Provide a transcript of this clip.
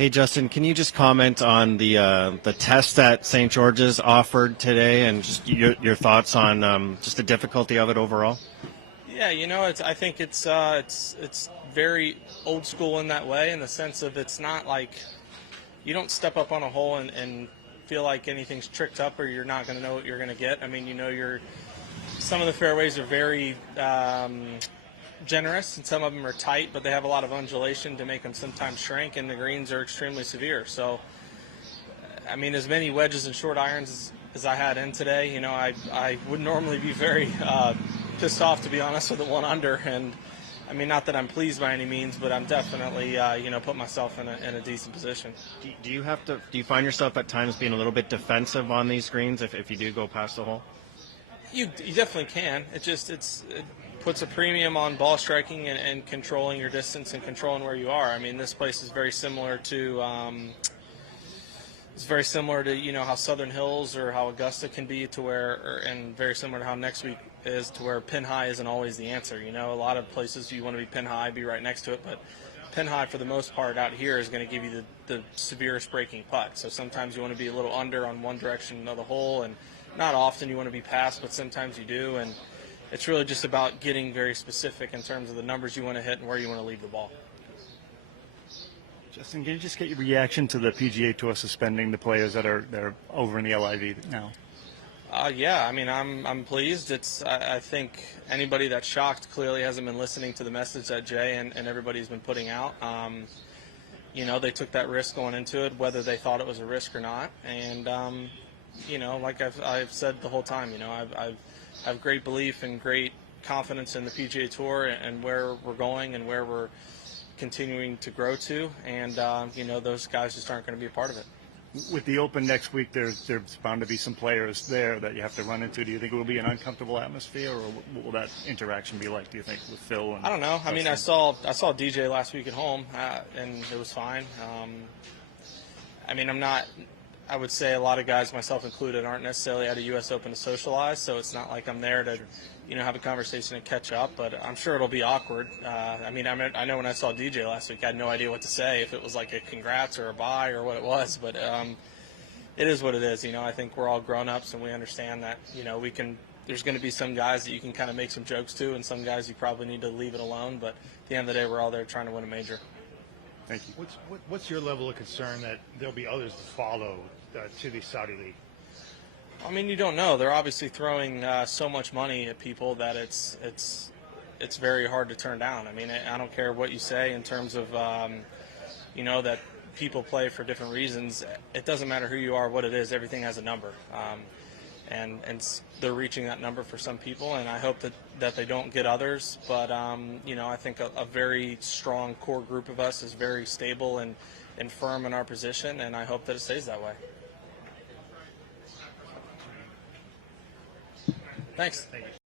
Hey, Justin, can you just comment on the test that St. George's offered today, and just your thoughts on just the difficulty of it overall? Yeah, I think it's very old school in that way, in the sense of it's not like you don't step up on a hole and feel like anything's tricked up or you're not going to know what you're going to get. I mean, some of the fairways are very generous, and some of them are tight, but they have a lot of undulation to make them sometimes shrink, and the greens are extremely severe. So, I mean, as many wedges and short irons as I had in today, I would normally be very pissed off, to be honest, with the one under. And I mean, not that I'm pleased by any means, but I'm definitely, put myself in a decent position. Do you find yourself at times being a little bit defensive on these greens if you do go past the hole? You definitely can. It puts a premium on ball striking and controlling your distance and controlling where you are. I mean, this place is very similar to how Southern Hills or how Augusta can be, and very similar to how next week is, to where pin high isn't always the answer. A lot of places you want to be pin high, be right next to it, but pin high for the most part out here is going to give you the severest breaking putt. So sometimes you want to be a little under on one direction of the hole, and not often you want to be past, but sometimes you do. And it's really just about getting very specific in terms of the numbers you want to hit and where you want to leave the ball. Justin, can you just get your reaction to the PGA Tour suspending the players that are over in the LIV now? Yeah, I mean, I'm pleased. I think anybody that's shocked clearly hasn't been listening to the message that Jay and everybody's been putting out. They took that risk going into it, whether they thought it was a risk or not. And like I've said the whole time, I have great belief and great confidence in the PGA Tour and where we're going and where we're continuing to grow to. And those guys just aren't going to be a part of it. With the Open next week, there's bound to be some players there that you have to run into. Do you think it will be an uncomfortable atmosphere, or what will that interaction be like, do you think, with Phil? I don't know. I mean, I saw DJ last week at home, and it was fine. I mean, I would say a lot of guys, myself included, aren't necessarily at a U.S. Open to socialize, so it's not like I'm there to, have a conversation and catch up, but I'm sure it'll be awkward. I know when I saw DJ last week, I had no idea what to say, if it was like a congrats or a bye or what it was, but it is what it is. I think we're all grown-ups, and we understand that, there's going to be some guys that you can kind of make some jokes to, and some guys you probably need to leave it alone, but at the end of the day, we're all there trying to win a major. Thank you. What's your level of concern that there'll be others to follow to the Saudi League? I mean, you don't know. They're obviously throwing so much money at people that it's very hard to turn down. I mean, I don't care what you say in terms of that people play for different reasons. It doesn't matter who you are, what it is. Everything has a number, and they're reaching that number for some people. And I hope that they don't get others. But I think a very strong core group of us is very stable and firm in our position, and I hope that it stays that way. Thanks. Thank you.